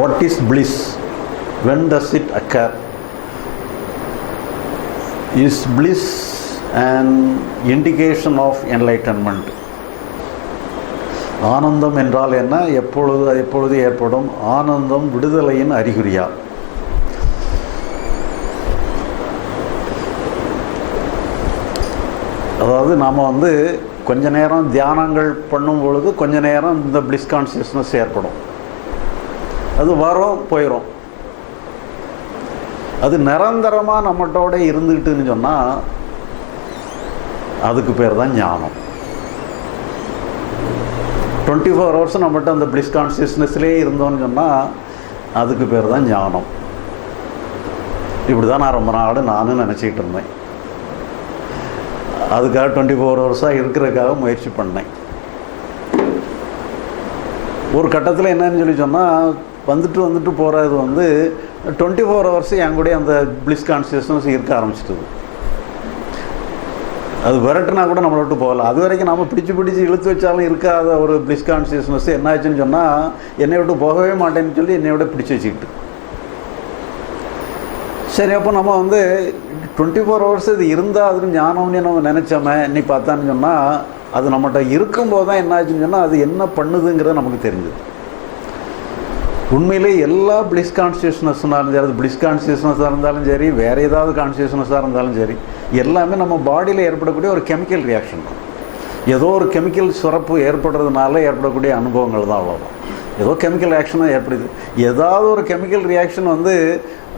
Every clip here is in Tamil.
What is bliss when does it occur is bliss and indication of enlightenment ஆனந்தம் என்றால் என்ன? எப்பொழுது எப்பொழுது ஏற்படும்? ஆனந்தம் விடுதலையின் அறிகுறியா? அதாவது நாம் வந்து கொஞ்ச நேரம் தியானங்கள் பண்ணும் பொழுது கொஞ்ச நேரம் இந்த பிளிஸ் கான்சியஸ்னஸ் ஏற்படும். அது வரும் போயிடும் அது நிரந்தரமாக நம்மகிட்டோட இருந்துக்கிட்டுன்னு சொன்னால் அதுக்கு பேர் தான் ஞானம். டுவெண்ட்டி ஃபோர் ஹவர்ஸ் நம்மகிட்ட அந்த பிளிஸ் கான்சியஸ்னஸ்லேயே இருந்தோம்னு சொன்னால் அதுக்கு பேர் தான் ஞானம். இப்படி தான் நான் ரொம்ப நாள் நானும் நினச்சிக்கிட்டு இருந்தேன். அதுக்காக டுவெண்ட்டி ஃபோர் ஹவர்ஸாக இருக்கிறதுக்காக முயற்சி பண்ணேன். ஒரு கட்டத்தில் என்னன்னு சொல்லி சொன்னால் வந்துட்டு வந்துட்டு போகிறது வந்து டுவெண்ட்டி ஃபோர் ஹவர்ஸ் என் கூட அந்த பிளிஸ் கான்சியஸ்னஸ் இருக்க ஆரம்பிச்சிட்டது. அது விரட்டுனா கூட நம்மளை விட்டு போகலாம் அது வரைக்கும் நம்ம பிடிச்சி பிடிச்சி இழுத்து வச்சாலும் இருக்காத ஒரு பிளிஸ் கான்சியஸ்னஸ் என்ன ஆச்சுன்னு சொன்னால் என்னை விட்டு போகவே மாட்டேன்னு சொல்லி என்னை விட பிடிச்சி வச்சுக்கிட்டு. சரி அப்போ நம்ம வந்து டுவெண்ட்டி ஃபோர் ஹவர்ஸ் இது இருந்தால் அதுக்கு ஞானம்னு நம்ம நினச்சோமே நீ பார்த்தான்னு சொன்னால் அது நம்மகிட்ட இருக்கும்போது தான் என்ன ஆச்சுன்னு சொன்னால் அது என்ன பண்ணுதுங்கிறது நமக்கு தெரிஞ்சுது. உண்மையிலே எல்லா பிளிஸ் கான்சியஸ்னஸ்னாலும் சரி அது பிளிஸ் கான்சியஸ்னஸாக இருந்தாலும் சரி வேறு ஏதாவது கான்சியஸ்னஸாக இருந்தாலும் சரி எல்லாமே நம்ம பாடியில் ஏற்படக்கூடிய ஒரு கெமிக்கல் ரியாக்ஷன் தான். ஏதோ ஒரு கெமிக்கல் சுரப்பு ஏற்படுறதுனால ஏற்படக்கூடிய அனுபவங்கள் தான் அவ்வளோதான் ஏதோ கெமிக்கல் ரியாக்ஷனாக ஏற்படுது. ஏதாவது ஒரு கெமிக்கல் ரியாக்ஷன் வந்து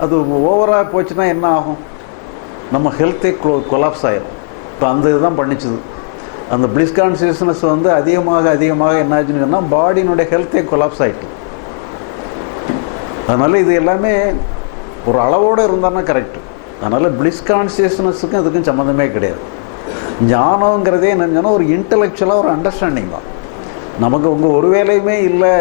அது ஓவராக போச்சுன்னா என்ன ஆகும்? நம்ம ஹெல்த்தே கொ கொலாப்ஸ் ஆகிடும் இப்போ அந்த இதுதான் பண்ணிச்சுது. அந்த பிளிஸ் கான்சியஸ்னஸ் வந்து அதிகமாக அதிகமாக என்னாச்சுன்னு சொன்னால் பாடியினுடைய ஹெல்த்தே கொலாப்ஸ் ஆகிட்டு அதனால் இது எல்லாமே ஒரு அளவோடு இருந்தான்னா கரெக்டு அதனால் பிளிஸ் கான்சியஸ்னஸுக்கும் இதுக்கும் சம்மந்தமே கிடையாது. ஞானங்கிறதே என்னன்னு ஒரு இன்டலெக்சுவலாக ஒரு அண்டர்ஸ்டாண்டிங் தான். நமக்கு உங்கள் ஒரு வேலையுமே இல்லை.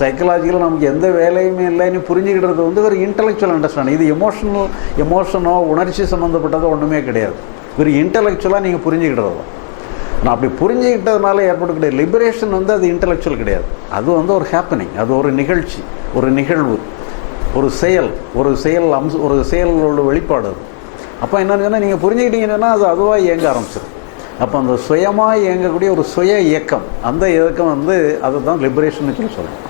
சைக்கலாஜிக்கலாக நமக்கு எந்த வேலையுமே இல்லைன்னு புரிஞ்சுக்கிட்டது வந்து ஒரு இன்டலெக்சுவல் அண்டர்ஸ்டாண்டிங் இது எமோஷனல் எமோஷனோ உணர்ச்சி சம்மந்தப்பட்டதோ ஒன்றுமே கிடையாது. ஒரு இன்டலெக்சுவலாக நீங்கள் புரிஞ்சுக்கிட்டது தான். நான் அப்படி புரிஞ்சுக்கிட்டதுனால ஏற்படக்கூடிய லிபரேஷன் வந்து அது இன்டலெக்சுவல் கிடையாது. அது வந்து ஒரு ஹேப்பனிங் அது ஒரு நிகழ்ச்சி ஒரு நிகழ்வு ஒரு செயல் ஒரு செயல் அம்ச ஒரு செயலோட வெளிப்பாடு அது. அப்போ என்னென்னு சொன்னால் நீங்கள் புரிஞ்சுக்கிட்டீங்கன்னா அது அதுவாக இயங்க ஆரம்பிச்சிடும் அப்போ அந்த சுயமாக இயங்கக்கூடிய ஒரு சுய இயக்கம் அந்த இயக்கம் வந்து அதுதான் லிபரேஷன் சொல்லி சொல்லணும்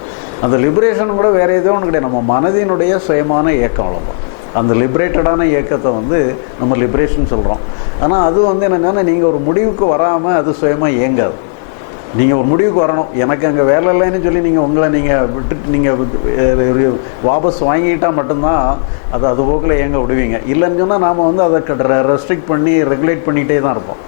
அந்த லிபரேஷன் கூட வேறு எதுவும் ஒன்று கிடையாது. நம்ம மனதினுடைய சுயமான இயக்கம் அவ்வளோதான் அந்த லிபரேட்டடான இயக்கத்தை வந்து நம்ம லிபரேஷன் சொல்கிறோம் ஆனால் அது வந்து என்னென்னா நீங்கள் ஒரு முடிவுக்கு வராமல் அது சுயமாக இயங்காது. நீங்கள் ஒரு முடிவுக்கு வரணும். எனக்கு அங்கே வேலை இல்லைன்னு சொல்லி நீங்கள் உங்களை நீங்கள் விட்டுட்டு நீங்கள் வாபஸ் வாங்கிக்கிட்டால் மட்டும்தான் அது அது போக்கில் இயங்க விடுவீங்க. இல்லைன்னு சொன்னால் நாம் வந்து அதை ரெஸ்ட்ரிக்ட் பண்ணி ரெகுலேட் பண்ணிகிட்டே தான் இருப்போம்.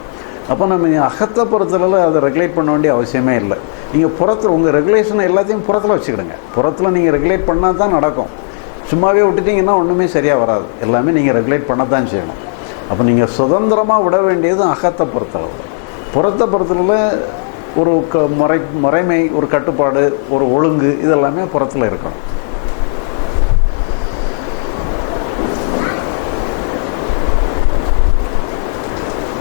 அப்போ நம்ம அகத்தை பொறுத்தளவில் அதை ரெகுலேட் பண்ண வேண்டிய அவசியமே இல்லை. நீங்கள் புறத்தில் உங்கள் ரெகுலேஷனை எல்லாத்தையும் புறத்தில் வச்சுக்கிடுங்க. புறத்தில் நீங்கள் ரெகுலேட் பண்ணால் தான் நடக்கும். சும்மாவே விட்டுட்டிங்கன்னா ஒன்றுமே சரியாக வராது. எல்லாமே நீங்கள் ரெகுலேட் பண்ண தான் செய்யணும். அப்போ நீங்கள் சுதந்திரமாக விட வேண்டியது அகத்தை பொறுத்தளவு. புறத்தை பொறுத்தளவில் ஒரு க முறை முறைமை ஒரு கட்டுப்பாடு ஒரு ஒழுங்கு இதெல்லாமே புறத்தில் இருக்கணும்.